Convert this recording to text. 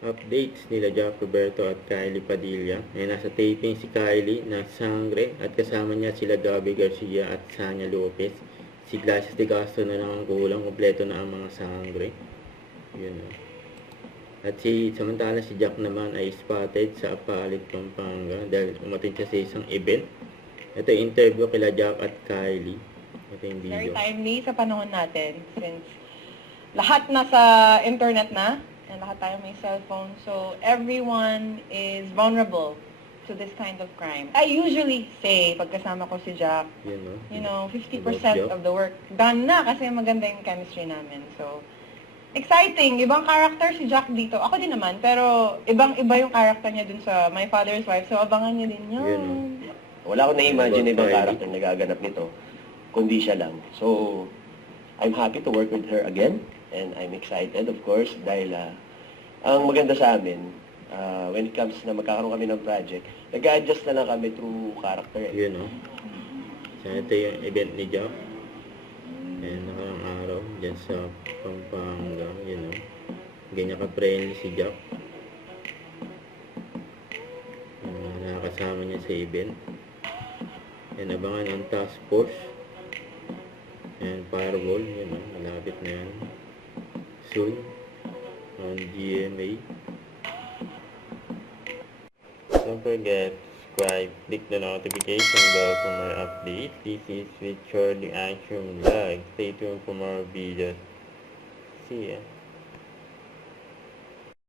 Updates nila Jack Roberto at Kylie Padilla. Ay nasa taping si Kylie na Sangre at kasama niya sila Gabby Garcia at Sanya Lopez. Si Glacius de Castro na lang ang kulang, kompleto na ang mga Sangre. Yun o. At samantala si Jack naman ay spotted sa Apalit, Pampanga dahil umatin siya sa isang event. Ito yung interview kila Jack at Kylie. Ito yung Very video. timely sa panahon natin since lahat nasa internet na and lahat tayo may cellphone. So everyone is vulnerable to this kind of crime. I usually say, pagkasama ko si Jack, Yun, no? 50% About of the work done na kasi maganda yung chemistry namin. So, exciting. Ibang character si Jack dito. Ako din naman, pero ibang-iba yung character niya dun sa My Father's Wife. So, abangan niyo din yun. Yun, no? Wala akong na-imagine na ibang Kylie. character na gaganap nito, kundi siya lang. So, I'm happy to work with her again, and I'm excited, of course, dahil ang maganda sa amin, when it comes na magkakaroon kami ng project, nag-adjust na lang kami through character. Yun, no? So, ito yung event ni Jack. Ayan, nakarang araw, dyan sa Pampanga, yun, no? Ganyan ka-friendly si Jack. Nakakasama niya sa event. Yan, abangan ang task force. And Fireball, yun, no? Malapit na yan. Soon, on GMA. Don't forget, subscribe, click the notification bell for more updates. This is with Charlie Action Vlog. Stay tuned for more videos. See ya.